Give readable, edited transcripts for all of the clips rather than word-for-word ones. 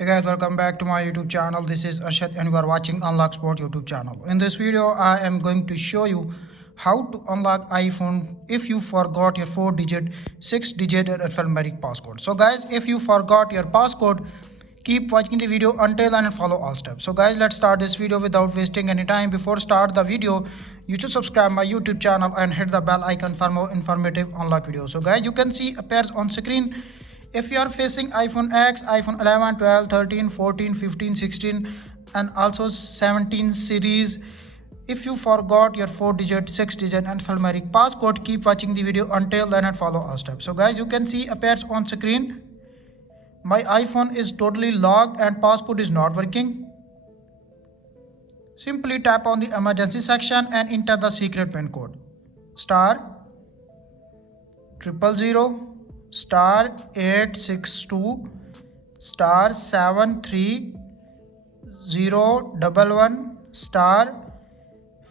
Hey guys, welcome back to my YouTube channel. This is Arshad and you are watching Unlock Sport YouTube channel. In this video, I am going to show you how to unlock iPhone if you forgot your 4-digit, 6-digit and alphanumeric passcode. So guys, if you forgot your passcode, keep watching the video until and follow all steps. So guys, let's start this video without wasting any time. Before start the video, you should subscribe my YouTube channel and hit the bell icon for more informative unlock videos. So guys, you can see appears on screen. If you are facing iPhone X, iPhone 11, 12, 13, 14, 15, 16 and also 17 series, if you forgot your 4-digit, 6-digit and alphanumeric passcode, keep watching the video until then and follow all steps. So guys, you can see appears on screen. My iPhone is totally locked and passcode is not working. Simply tap on the emergency section and enter the secret pin code. *000 *862 *73011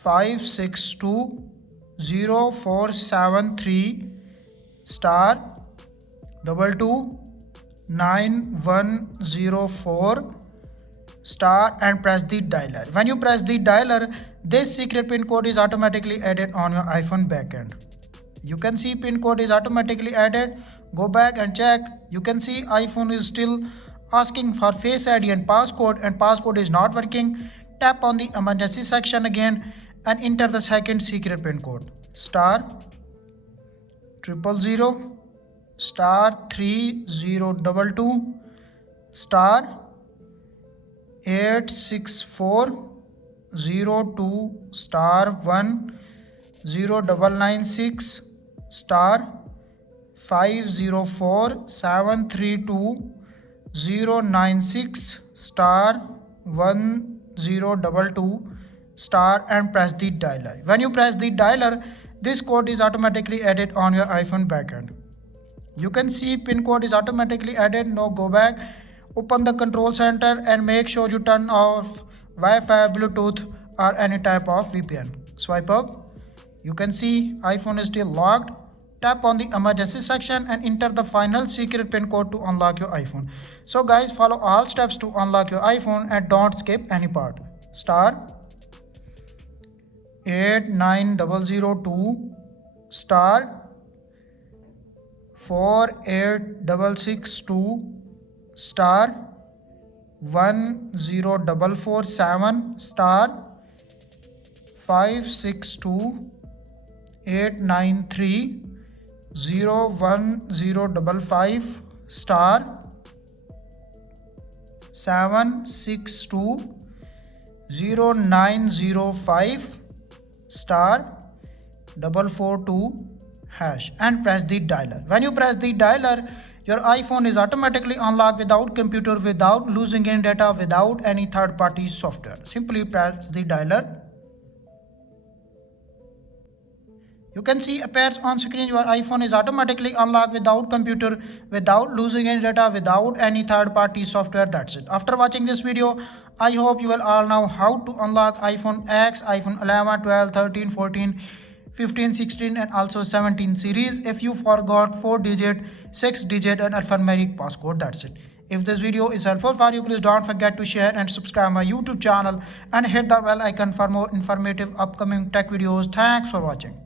*562 0473 *229104 and press the dialer. When you press the dialer, this secret pin code is automatically added on your iPhone backend. You can see pin code is automatically added. Go back and check. You can see iPhone is still asking for Face ID and passcode is not working. Tap on the emergency section again and enter the second secret pin code. *000 *3022 *864 02 *1 0996 *504 732 096 *1022 and press the dialer. When you press the dialer, this code is automatically added on your iPhone backend. You can see pin code is automatically added. Now go back, open the control center and make sure you turn off Wi-Fi, Bluetooth or any type of VPN. Swipe up. You can see iPhone is still locked. Tap on the emergency section and enter the final secret pin code to unlock your iPhone. So guys, follow all steps to unlock your iPhone and don't skip any part. *89002 *48662 *10447 *562 893 01055 *762 0905 *442 # and press the dialer. When you press the dialer, your iPhone is automatically unlocked without computer, without losing any data, without any third-party software. Simply press the dialer. You can see appears on screen your iPhone is automatically unlocked without computer, without losing any data, without any third-party software. That's it. After watching this video, I hope you will all know how to unlock iPhone X, iPhone 11, 12, 13, 14, 15, 16 and also 17 series. If you forgot 4-digit, 6-digit and alphanumeric passcode, that's it. If this video is helpful for you, please don't forget to share and subscribe my YouTube channel and hit the bell icon for more informative upcoming tech videos. Thanks for watching.